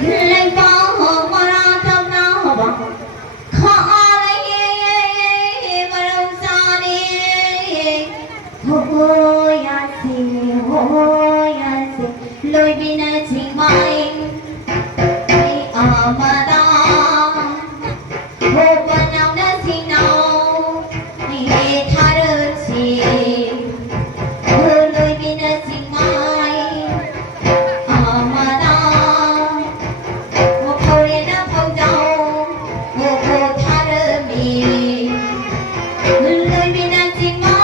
lấy bao mà ra trong nào bằng khó lấy mà đâu xa đi hôi à xì lôi bên chỉ mai mà ta hồ bên nào đã xin nào đi tha đơn chỉ lôi bên chỉ mai mà ta một câu đến đã phong trào một câu tha đơn đi lôi bên chỉ mai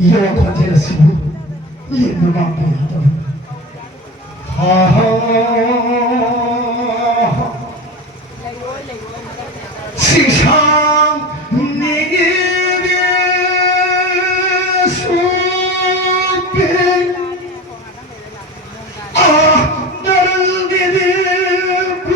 이와 관계였으니 이 누방부야도 세상 내게 속에 나를 내리고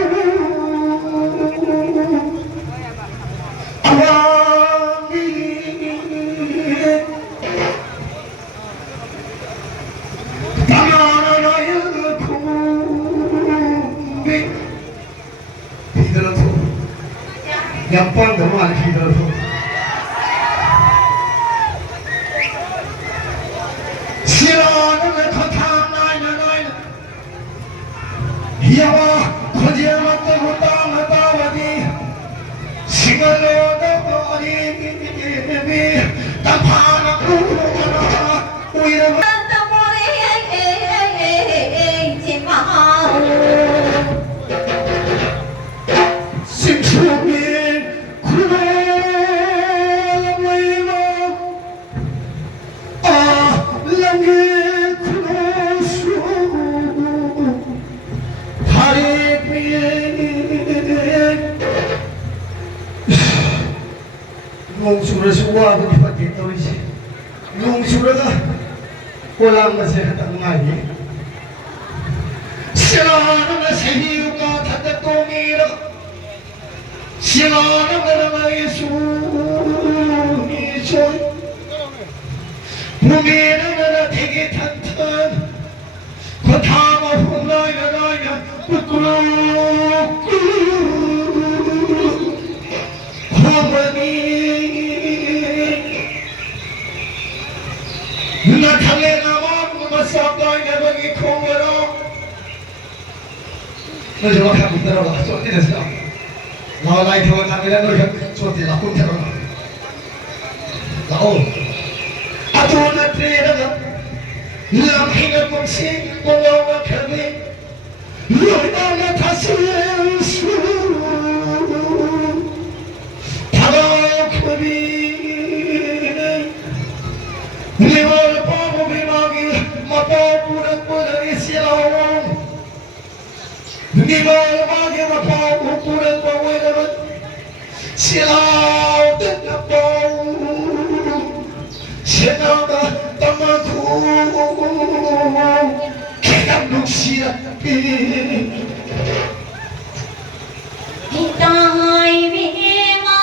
몇 번 너무 안 힘들어서 싫어하는 거타나이나나이나 이야와 거제만 떠고 땅을 따와디 시간로 떠버리 땅파나 우르잖아 우이름 용수를 수고하고 싶었기 때문이지 용수가 올라온 것에 했던 말이 싫어하는 새이유가 탓했동이라 싫어하는 나의 숨이 소리 무게는 되게 탄탄 그 다음은 혼나야 부끄럽고 고마니 나타내 나만 뭐 쌉다이 내방이 콩으로 너 저거 하고 들어가 쫓기랬어 너 나이 더 나면 너 쫓기라 혼자로 나오 아도나 트레라가 람히가 멈치 올라와 가비 너희가 다시 수 바다컵이 니월 바보 비마기 마포 뿌락뿌락이 시라오 니월 마기 마포 뿌락뿌락이 시라오 뜬다포 시나가 담아쿠 개감룩시라삐 이따이 비마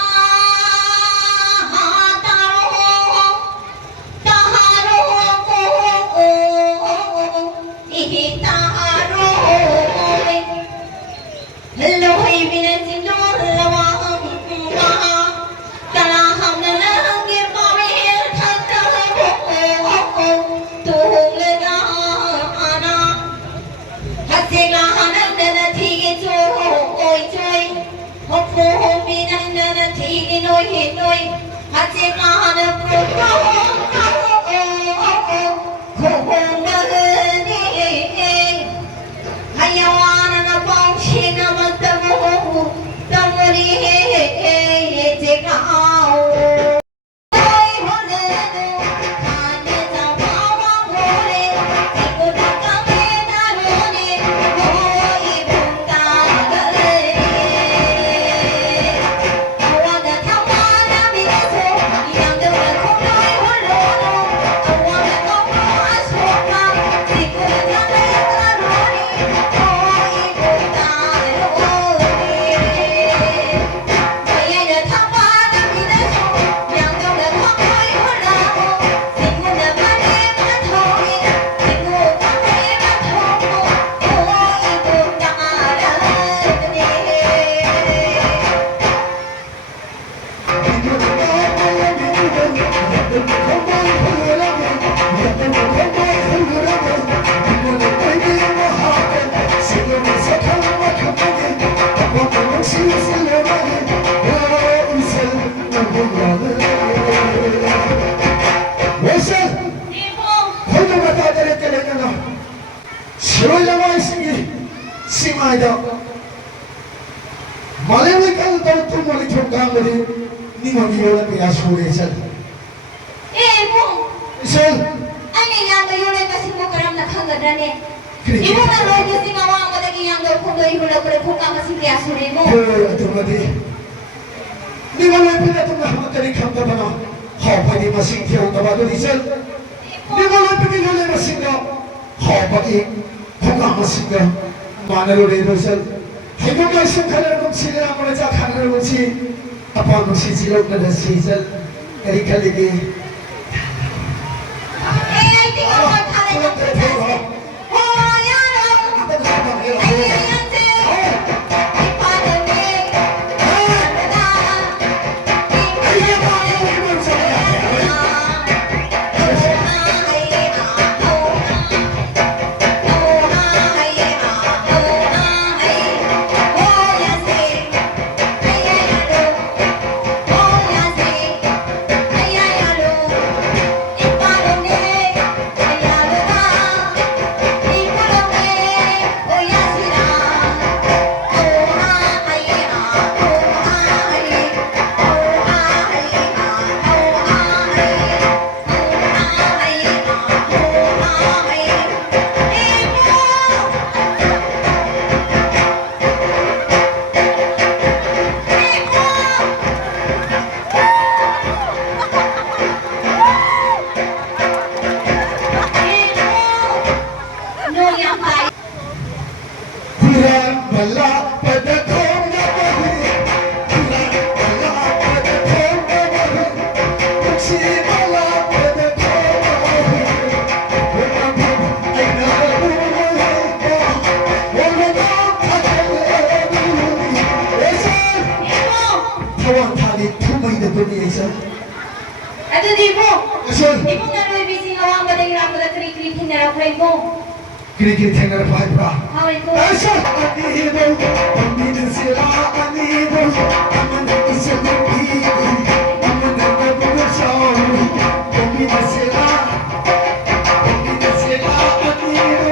심하다. 말레니까 또 투머리 총강들이 니만 요란이야 소리잖아. 뭐? 선. 아니 양도 요래 가신 거 그럼 나 강가다네. 그래. 이모가 로고 씨가 와보다기 양도 공도 이불로 그래 공감을 신기야 소리 뭐. 그 어떤가디. 니만 왜 그래 또 한마디 감다바나. 허파니 마신 기억도 봐도 이선. 니만 왜 그래 요래 마신 거. 허파니 공감 마신 거. 마늘로 레도선. 해보가 심카를 뭉치는 아무나 자 카를 뭉치. 아빠 뭉치 지lok나 시즌. 에리칼리기. 그리기 생각을 봐봐. 아이고. 아샤 아니도 언니는 세라 아니도 아무나 있어도 이 아무나 보고서 언니는 세라 언니는 세라 아니도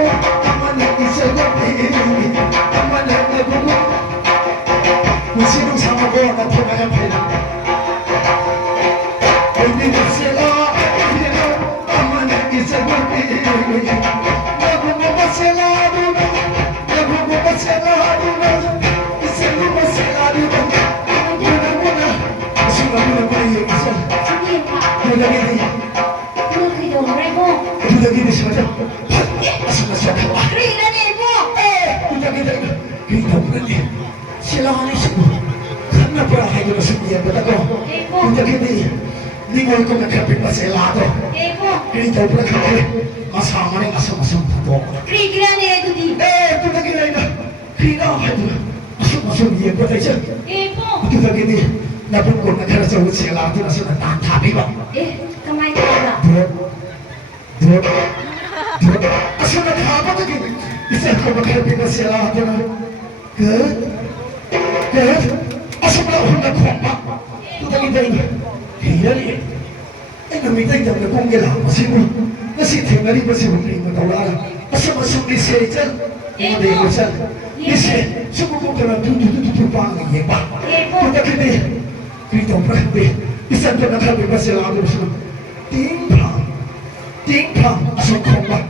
아무나 있어도 이 아무나 보고 무시동 상하고 나타나야 되나 언니는 세라 아니도 아무나 있어도 이 Ninguém como é que é para ser lado. Ele tá por aqui. Mas a mãe a sua tudo. Tu tá aqui ainda. Quem não é tu? A sua ia para isso. Tu tá aqui. Na boca na cara sua ser lado na sua tá viva. A sua tá para aqui. Isso é como é que é para ser lado. A sua tá com tu tá aqui ainda. Hidali, namita ito na kung gila masibo, nasiting na rin masibo rin matawala. Masama-masam ni Satan, hindi ko siya. Kasi, sumukong ka na tutupang ang iba. Punta kini, krito ang prahabi, isang ka nakabi ba sila ang gusto. Ting-pang, asong komba.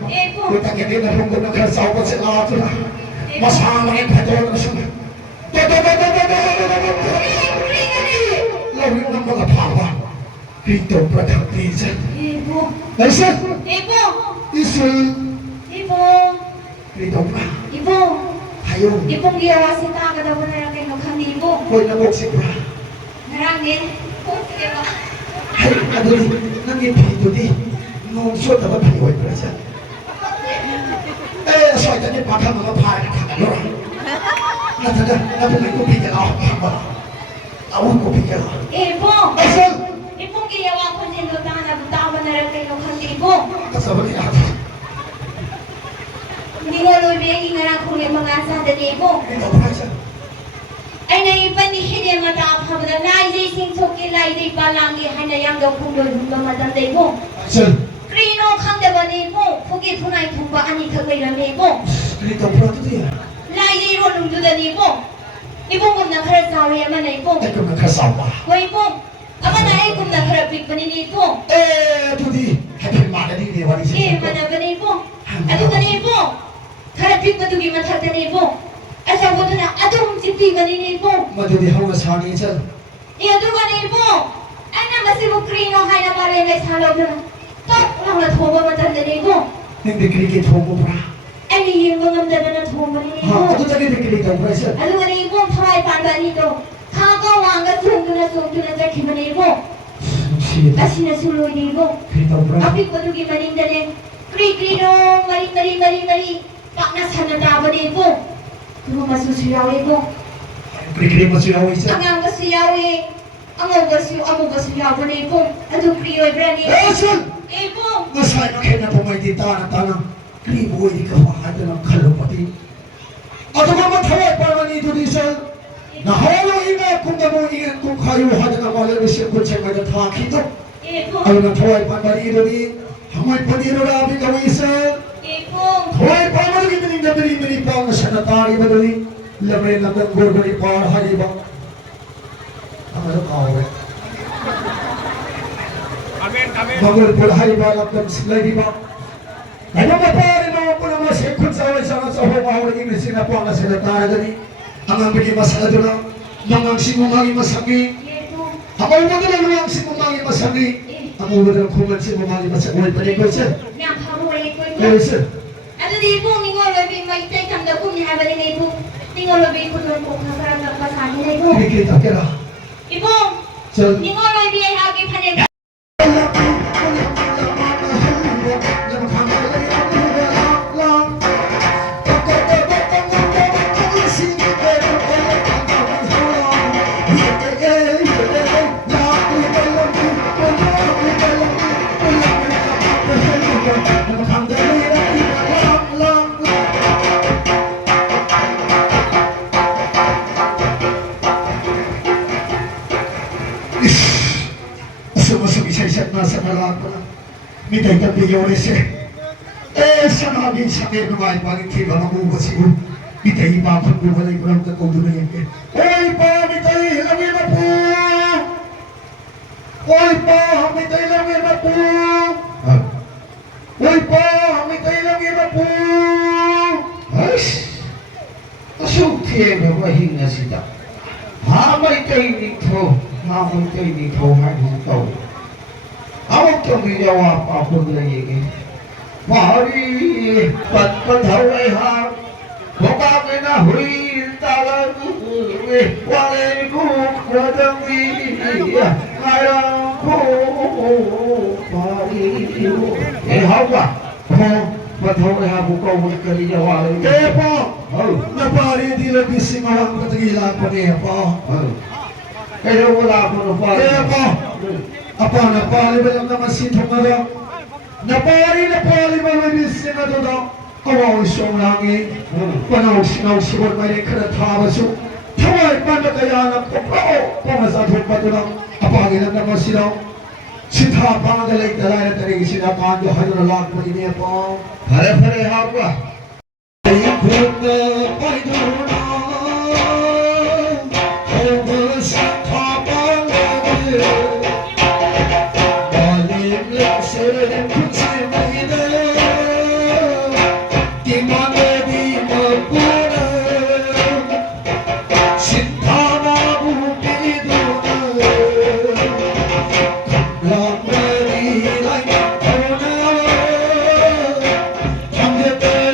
Punta kini na kung nakasawa sila ito na. Masama yung patol na siya. Lawin ng mga pawa. Ito prakatisan. Ibu. Nasa? Ibu. Isul. Ibu. Ito pa. Ibu. Ayaw. Ibong giyawa si Taka daw na lang kayo kami ibu. Hoy, nabok si Bra. Narangin. Sige ba? Ay, ano rin. Nangipito di. Nung suot na mapahiway Bra siya. Eh, so ito niya baka mga pare ka kakagura. Nataga, napumay ko bigyan ako kama. Awang ko bigyan ako. Ibu. Asal? Ibong giyawa ko din doon na nabutawa na lang kayo kami ibu. Kasama niya ako. Hindi ko lubigin na lang kung yung mga asada ni ibu. Ito pa siya. Ay naipanihin yung mga kapabada. Laizay singsoki, laizay palangi, hanayang daw kung doon madam na ibu. Asal? Krino kang dawa ni ibu. Pugi punay tumba ani kagay na ni ibu. Ito pa ito diya. Laizay rolong doon ni ibu. Ibu kung nakarasawi yaman na ibu. Ito nakasawa. Hoy ibu. Ama na ay kung nakarapig pa ni ibu. Eh, tudi. Happy mana di dia wali Eh, siya. mana ba ni ibu? Ato ka ni ibu. Karapig pa tugi matata ni ibu. Asa ko na ato kung sipi ba ni ibu. Madudi hawa sa ni siya. Iya tuh kan ibu, anak masih bukrino hai na mare na salo na. Tok lang na thoba matan na ibu. Hindi krikit ho mo pra. Ani yung mga matan na thoba ni ibu. Ha, ito tadi krikit ho pra siya. Ano kan ibu thai panda ni to. Kaka wanga sungtu na sa kiba ni ibu. Siya. Kasi na suloy ni ibu. Krikit ho pra. Apik ko tugi maning dali. Krikino mari. Pak na sana taba ni ibu. Tumo masusuyaw ibu. Krikit mo siya ho siya. Ang masuyaw Amo basuyaw ni ibu. Ado kriyo ibrani. Eh, siya. Ibu. Nasay na kaya na pumayti tanang kribo ay kawakad ng kalupati. At ang mga tawag para nito di siya. Nahalo ina kung namuingan kung kayo hada na wala na siya kung siya madataki ito. Ibu. Ano na tawag pa nito di. Hamay paniro rabi kami isa. Ibu. Tawag pa mo rin na bili pa ang sanatari ba doon. Lamay na ng gurguri pa hari ba. Ang ano kawe. Bagul pula hari ba lang ng silay di ba. Ano ba pare mo po naman siya kung sa huwag English na po ang sanatari gani. Ang ang bigay masala doon lang. Nang ang sinumangi masagi. Ibu. Ako mo doon lang ang sinumangi masagi. Ang ulo ng kuman sinumangi masagi. Uy, palikod siya. Yang haruay ko Eh, ibu. sir. Ado di ibu ningo lobi may tay kam da kum ni habali na ibu. Ningo lobi ko doon ko kasaran ng pasani na ibu. Krikit akira. Ibu. Sir. Ningo lobi ay hagi panig. Long Sumusok isa-isa't nasa nalaan ko na. Mitay kang biyores eh. Sa naging sakit naman, paling kiba mabugot siguro. Mitay ipapagbubalay ko lang katulo na yan eh. Oy pa, mitay, hilangin na po! Oy pa, mitay, hilangin na po! Oy pa, mitay, hilangin na po! Ay, masukye ba mahina sila? Hamay kayo nito, hamay kayo nito, hanito. Awag kang ginawa pa ako na yun. Mahari, patpataway ha. Bukake na huy, talang walay ko, kradang ngayon ko, pariyo. Hawa, pataway ha, bukaw mo ka niya walay. Kaya po, napari di lang simawang katagilan pa niya po. Kaya wala ko na pari. Kaya po, apa napari ba lang naman sitong na daw? Napari ba lang bisin na daw? Awaw siyong langit, panaw sinaw siguro may karatawa siyo. Taway pa na kaya ng papao, pumasatong pa ito lang, apagin lang naman sila. Sitapang dalay-dalay na tarig sinakando, hayo na lang mo niya po. Pare-pare hawa. Ikot na pa'y doon Hobos tapang nabi Balim lang sa'yo kung sinina Di mana di magpuna Sinta na bukido na Kamlang marilay na Hanggang tayo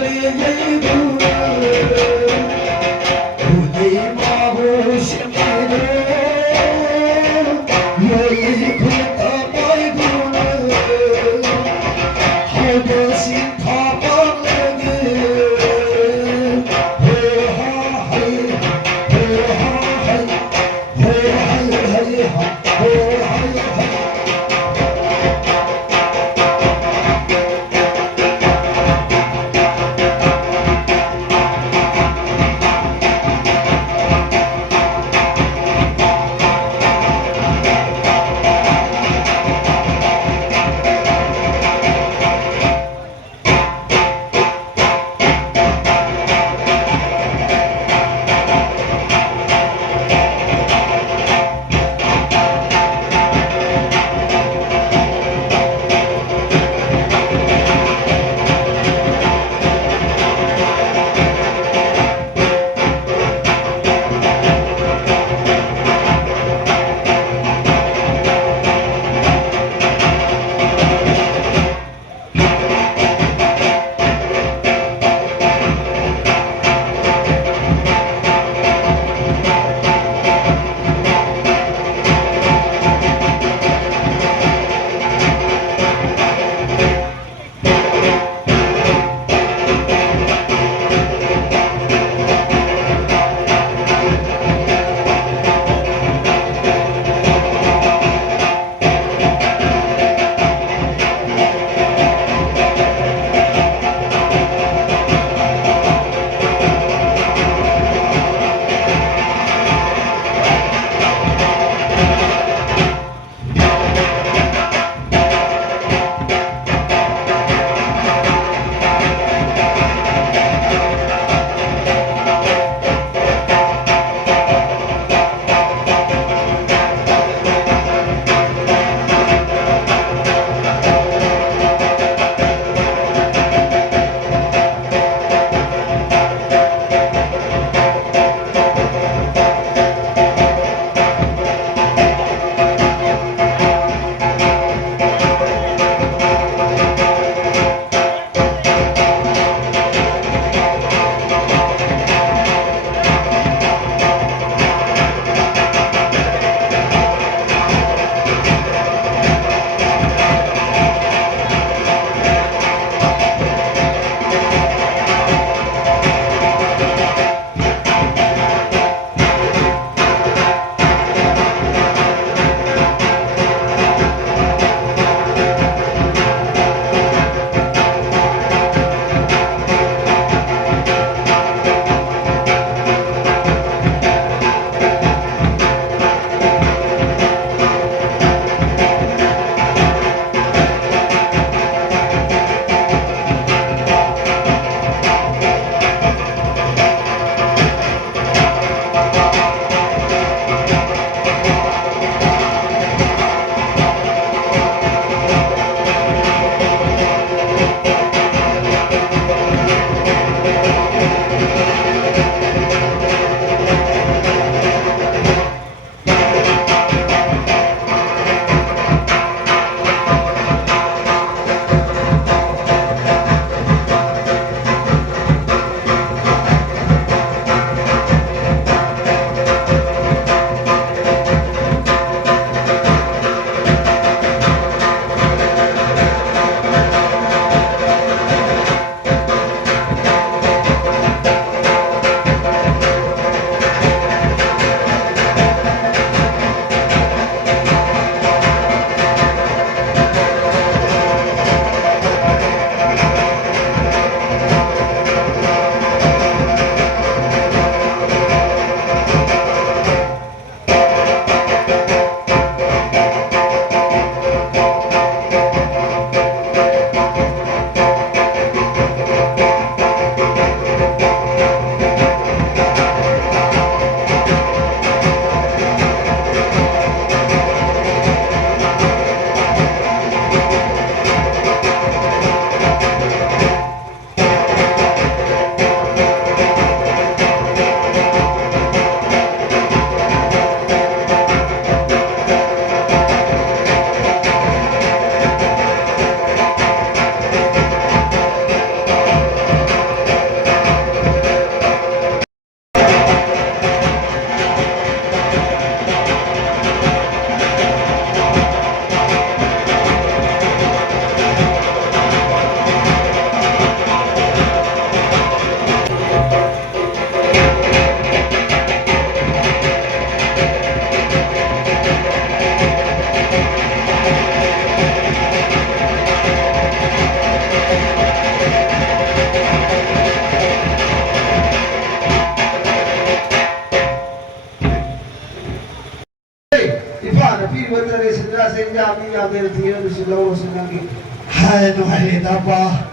yabe thiyo silo sinagi. Hai no hai leta pa.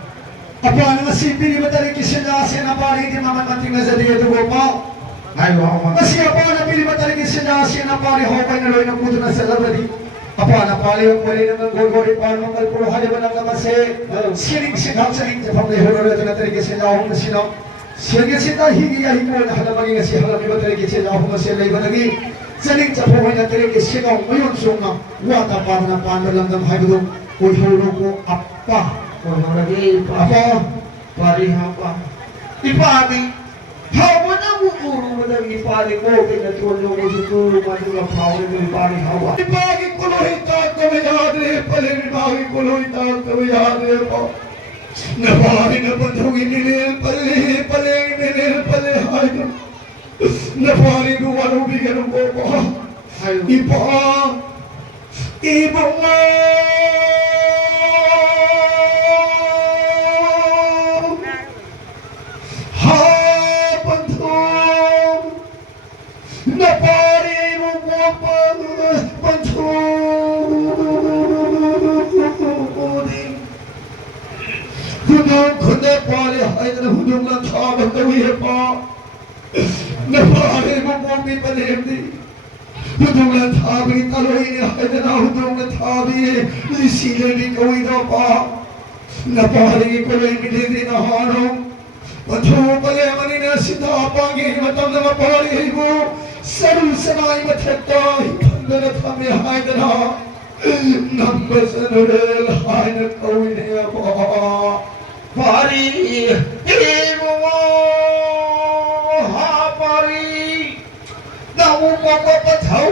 Apa na si pili batari kisena sena pari di mama manting na jadi itu gopa. Ayo ama. Masih apa na pili batari kisena sena pari ho pa na loy na puto na salabadi. Apa na pali ang pali na gol pa no kal puro hali ba na se siling sinang siling sa pamilya ho na na tari kisena ho na sino. Siya sita higi ya higi na hala magi si hala mi batari kisena ho na se lay ba lagi. Siling sa po na tari kisena ho mayon sunga. Wata pa na pandalang dam hai budong. Oi holo ko apa. Kono lagi Apa? pari hapa. Ipari. Hawa na mukuru na ipari ko kaya tulo ko situ maju ka hawa ni ipari hawa. Ibagi kulohita kami yadre pale ibagi kulohita kami yadre po. Nabari na bantugi nilil pale hayo. Nabari duwaro bigyan po po. Ipa. Ibang Kunde pare hai na hudung na thaba tawi he pa na pare mo mo panem di hudung na thabi taloi ne hai na hudung na thabi lisile ni koi na pa na pare ko le ni di na haro patho pale mani na sida pange matam na pare hi mo saru sanai mathata hi na thame hai na nambasanurel hai na koi ne pa pari ibu ha pari namu papa pathau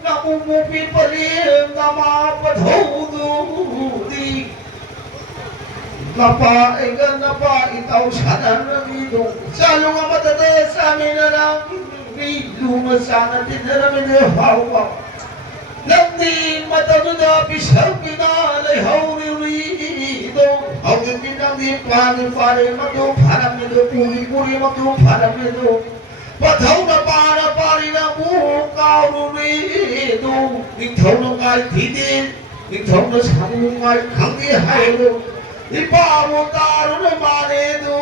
namu mupi pari nama pathau du di napa ega napa itau sadan ni do salu amata de samina ram bi du masana tinara me hawa Nandi mataduna bishabina le hauri ri do hauri binandi pani pare matu pharam ne do puri matu pharam ne do pathau na para pari na mu kauru ri do nithau na ngai thidin nithau na samu ngai khangi hai do ipa mo taru na mane do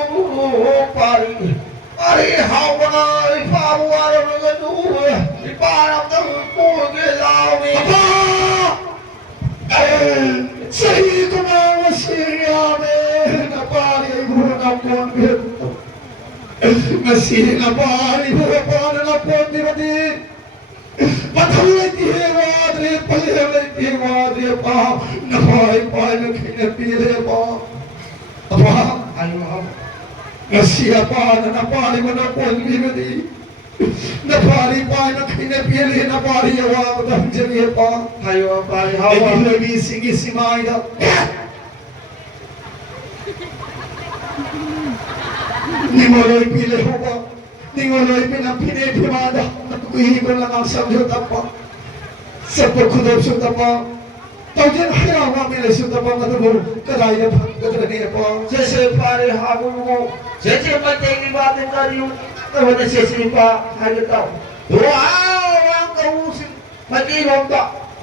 pari pari hawa ipa mo ara na do ipa na ko ge lao ni Sahi kumawa siya me na pari guru na pon bito. Nasi na pari guru pon na pon bito. Patulay tiwadre palay tiwadre pa na pai na kinapile pa. Apa ayo nasi apa na pari mo na pon bito. Na pari pa na kinapile na pari awa na jani pa. ayo pari Hawa hawa lagi singi simai da. Ningoloy pile hoba. Ningoloy pinapine pimada. Kuhi ko lang ang samjota pa. Sa pagkudob sa tapa. Tawagyan hirawa mila sa tapa katubo. Kadaya pa. Kadaya pa. जैसे पारे हागु को जैसे मते की बात करियो तो वने से पा हागता तो आओ वांग को सी मती रोता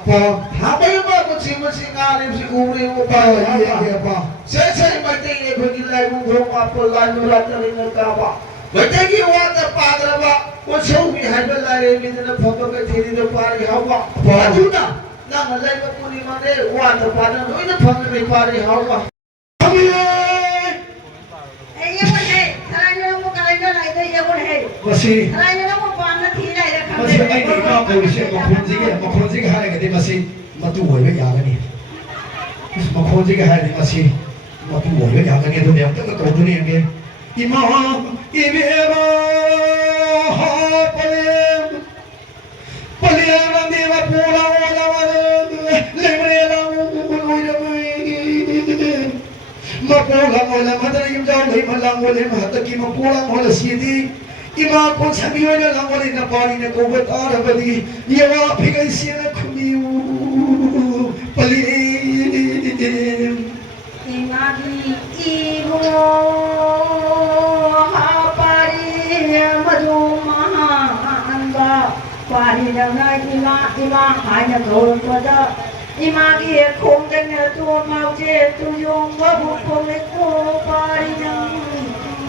Pa. हाबे मा को सी गाने सी उरे वो Pa. पा Iya pa. जैसे मते के भगी लाई मु धो मा को लाई नु रात रे न का बा मते की वात पादर बा वो छौ भी हाबे लाई में न फोटो के थेरी दे पारे हावा पाजुना ना लाई को पूरी माने वात पादर नो इन फोटो में पारे हावा Masih ay di ka po siya makhonji ka hari kati masih matuwoy ba yaga ni makhonji ka hari masih matuwoy ba yaga ni to dem to to ni ni ima ibera ha palem ni ma pura wala wala lemre la mapula wala madari yung daw may malang wala mahataki mapula wala sidi ima kung sabihin na lang wala na pari na kubat arabali yawa pigay siya na kumiyo palim Inagi ibo ha pari madu maha anga pari na ima hai na gol pada 이마기에 공장에 또 마우제 또 용과 부품에 또 빠리는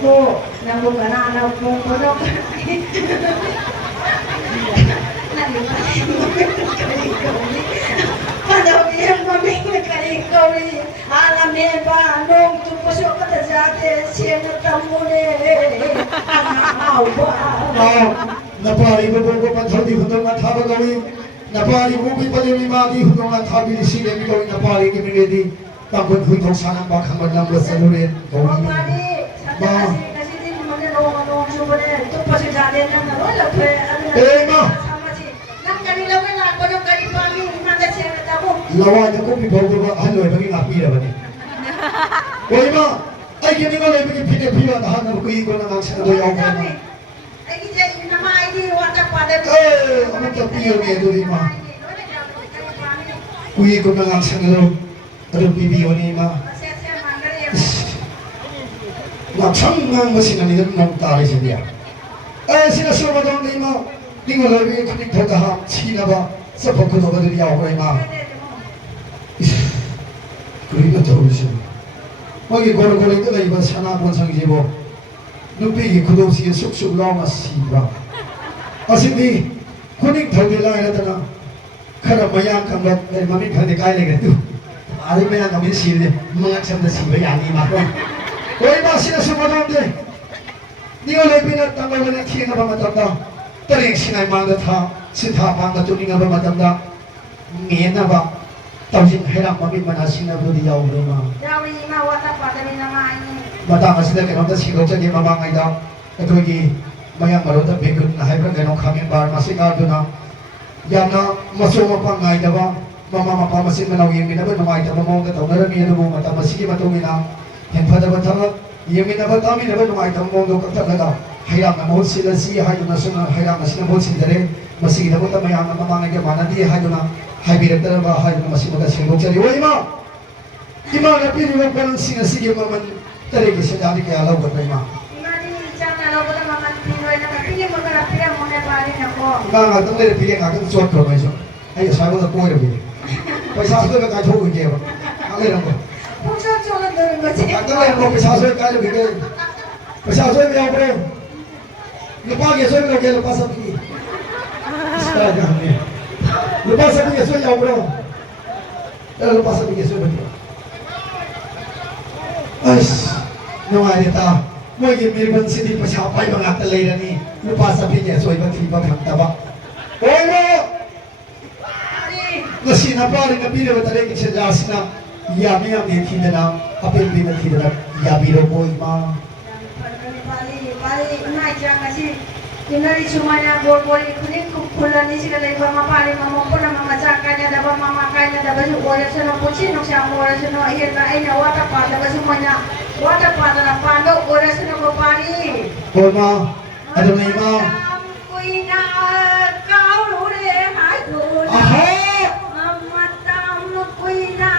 뭐 나보가 나나 공부도 Padawi maming karikawi alame ba nong tupuso ka ta jate siya tamune napari bubugo panthodi hudong at haba gawin napari bubi palimi magi hudong at habi ni sile mi gawin napari kimigedi tangkot hudong sanang bakang maglambat sa lurin gawin kasi din mo na nong subone tupuso jate nang wala pe ma nang kanila wala ko nung karipami mga siya tamo lawa na ko pibago ba haloy baging api na ba ni Oy ma ay kini ko lay bigi pide piwa na hanap ko iko na ang sa do yaw ko ay kita nama ID wata pada ano ta piyo ni do di ma ko iko na ang sa do ano bibiyo ni ma Laksangang masinanigan ng tari sa niya. Ay, sinasama daw ni ma, di mo labi ito ni Pagkaham, sina ba, sa pagkunawa din niya ako ay ma. Kuri na daw siya. Magi-goro-goro ito na iba sa nakon sang jibo. Nupigi ko daw siya suksuk lang as sibra. As hindi, kuning daw nila ay natanang, karamayang kang bat, ay maming kang di kaya na ganito. Ari mayang kami sila, mga aksam na siba yan, ima ko. Oy ba sinasama din. Ni oleh pinat tanggal mana kian apa matanda. Tering sinai mangga tha, sitha mangga tu ninga apa matanda. Ngien apa. Taujin herak mami mana sina budi yau lima. Yau lima wata pada ni nama ini. Mata kasih dah kenal dah sih dokter dia mama ngai dah. Itu lagi mayang baru dah bekun nah hebat kenal kami bar masih kau tu na. Yang na masuk apa ngai dah ba. Mama mama masih menau yang mina ber ngai dah mama kata orang ni ada mama mata masih kita tu mina. Yang pada batang yang mina batang mina ber ngai dah mama kata kata. Hayang na mohon sila si hayang na suna hayang na sila mohon sila dere masih kita pun mayang na mama ngai mana dia hayang na hay direktur ba hayang na masih magasih dokter. Woi ma. Gimana pilih orang singa sige maman tadi kisah jadi kaya lau buat ma. Imani jangan lalu kita makan piroy na pilih makan apa yang mau nepari nako. Nggak tuh mere pilih nggak tuh suat kalau macam. Ayo saya udah kue lebih. Paisa sudah nggak tahu gue apa. Kali nggak. Pusat jalan dari macam. Kata lah mau paisa sudah kali lebih. Paisa sudah biar bro. Lupa dia sudah biar dia lupa sapi. Sekarang ni. Lupa sapi dia sudah jauh bro. Lupa sapi dia sudah biar. Ais, nung ari ta, mo yung mirban sini pasapay mga talay na ni, lupa sabi niya, so ibang tibang taba. Oyo! Nasina pa rin na bilo talay kitsa jas na, yami ang hindi na, apel binat hindi na, yabi ro po ima. Bali, naik jangan kasi. Tinari semuanya bol-boli kuning kumpulan ni sila iba mapali mamampo na mga jakanya dapat mamakanya dapat oras na pusin ng siyang oras na iyan na ay nawata pa dapat semuanya wata pa na pando oras na mapali. Kulma, ano na ima? Kuy na kau lure hai ko. Aha! Matam kuy na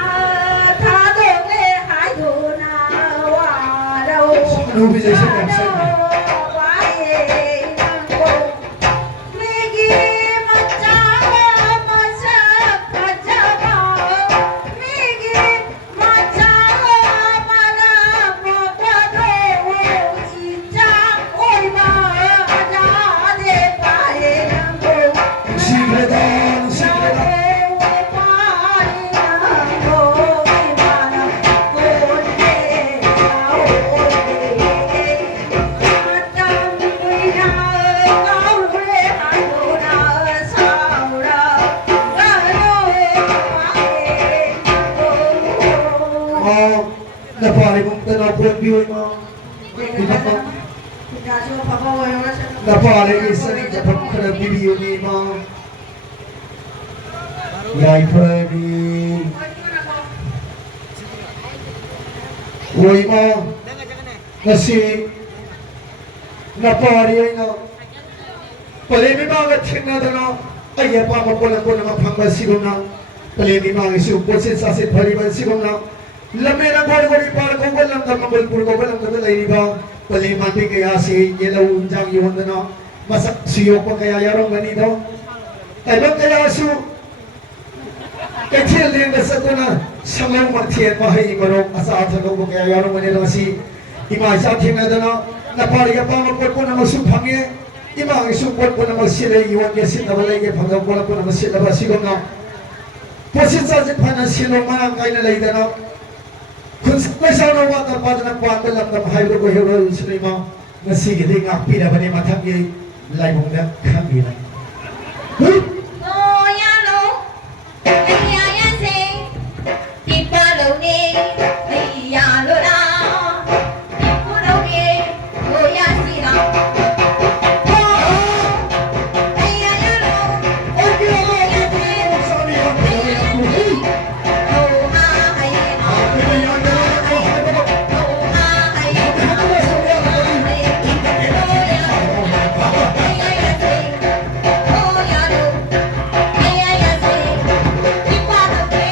thado le hai ko na wadaw. Ano bisa siya kapsan? Napari mong tanaw po ang biyoy mo. Napari isa rin kapag ka nagbibiyo ni mo. Yay pwede. Uy mo. Kasi napari ay na. Palimi mga tingnan na na. Ay pa mapulang ko na mapangmasigong na. Palimi mga isupot sinsasit paliban sigong na. Lamay ng gori-gori para kung walang kamabal-pur ko walang katalay ba paliman din kaya si Yelaw Unjang yun na masak siyo pa kaya yarong ganito ay bang kaya su ꯀꯩꯊꯦꯜ ꯂꯦꯟꯗ ꯆꯠꯇꯨꯅ ꯁꯪꯂꯧ ꯃꯊꯦꯜ ꯃꯍꯩ ꯃꯔꯣꯡ ꯑꯆꯥ ꯑꯊꯛ ꯀꯌꯥ ꯌꯥꯎꯔꯝꯒꯅꯤ ꯑꯗꯣ ꯉꯁꯤ ꯏꯃꯥ ꯏꯆꯥ ꯊꯦꯡꯅꯗꯅ ꯅꯄꯥꯔꯤ ꯑꯄꯥꯝꯕ ꯄꯣꯠ ꯄꯨꯝꯅꯃꯛꯁꯨ ꯐꯪꯉꯦ ꯏꯃꯥꯒꯤꯁꯨ ꯄꯣꯠ ꯄꯨꯝꯅꯃꯛ ꯁꯤꯠꯂꯦ ꯌꯣꯟꯒꯦ ꯁꯤꯠꯅꯕ ꯂꯩꯒꯦ ꯐꯪꯗꯕ ꯄꯣꯠ ꯄꯨꯝꯅꯃꯛ ꯁꯤꯠꯂꯕ ꯑꯁꯤꯒꯨꯝꯅ ꯄꯣꯠꯁꯤꯠ ꯆꯥꯁꯤꯠ ꯐꯅ ꯁꯤꯜꯂꯣꯡ ꯃꯔꯥꯡ ꯀꯥꯏꯅ ꯂꯩꯗꯅ ꯄꯩꯁꯥꯅ ꯋꯥꯠꯅ ꯄꯥꯗꯅ ꯄꯥꯟꯕ ꯂꯝꯗꯝ ꯍꯥꯏꯕꯗꯨ ꯑꯣꯏꯍꯧꯔꯁꯨ ꯏꯃꯥ ꯉꯁꯤꯒꯤꯗꯤ ꯉꯥꯛꯄꯤꯔꯕꯅꯤ ꯃꯊꯪꯒꯤ ꯂꯥꯏꯕꯨꯡꯗ ꯈꯪꯕꯤꯔꯦ Ngô ya lô, ay ya ya sing, đi qua lầu đi, ay ya lô la, đi qua lầu đi, ngô ya si la. Ay ya ya lô, ay ya ya sing, ngô ha ay na, ngô ha ay na, ngô ya lô, ay ya ya sing, ngô ya lô. Ay ay ay sing, đi qua lầu đi.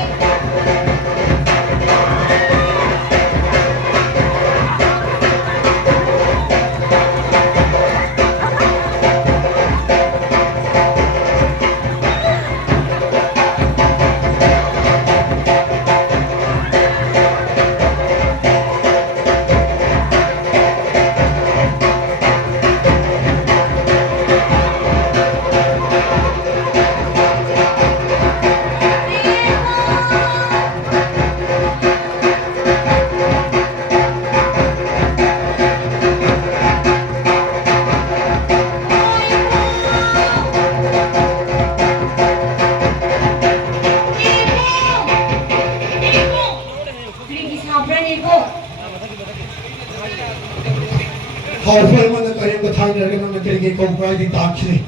ꯍꯥꯎ ꯐꯔꯃꯅ ꯀꯔꯤꯝꯕ ꯊꯥꯡꯅꯔꯒ ꯅꯪꯅ ꯀꯔꯤꯒꯤ ꯀꯧꯕ꯭ꯔꯥ ꯍꯥꯏꯗꯤ ꯇꯥꯛꯈꯤꯅꯤ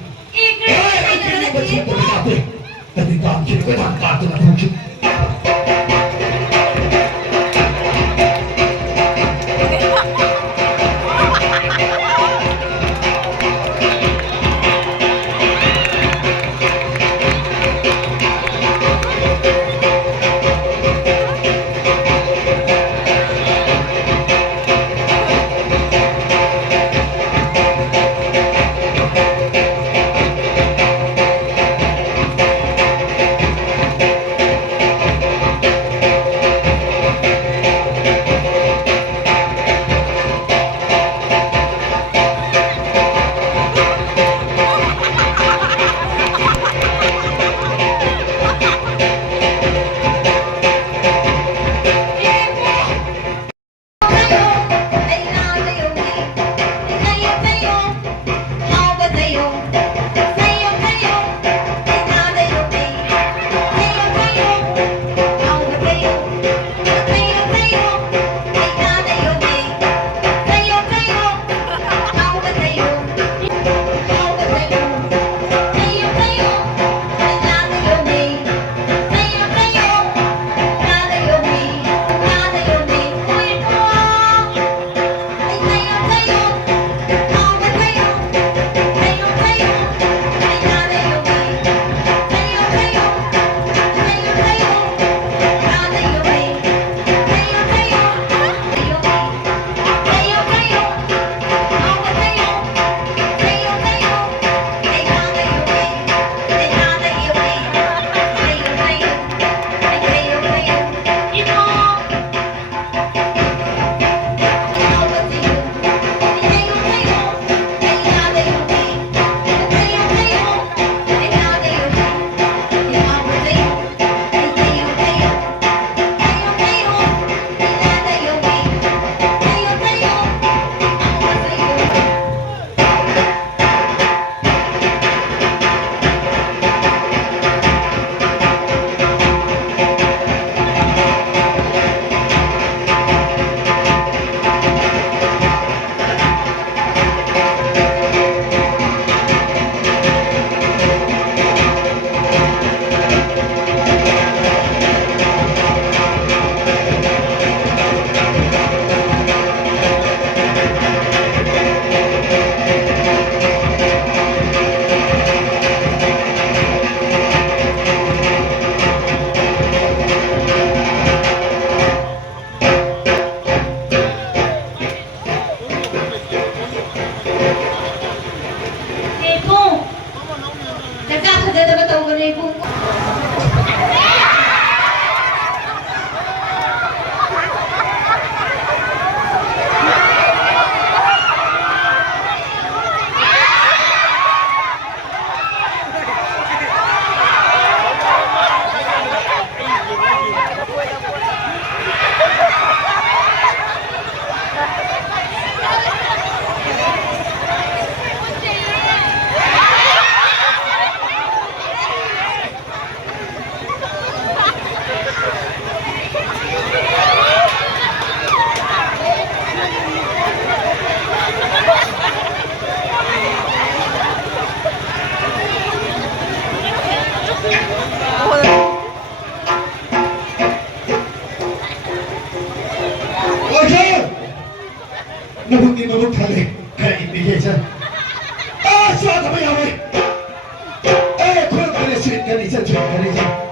ꯑꯩꯗꯤ ꯇꯥꯛꯈꯤꯅꯤ ꯀꯣꯏꯇꯥꯟ ꯇꯥꯛꯇꯨꯅ ꯊꯣꯛꯈꯤꯅꯤ Nabuti tali. Kaya ibigay siya. Suat apa yang away? Kurang kali sweet kali siya, sweet kali siya.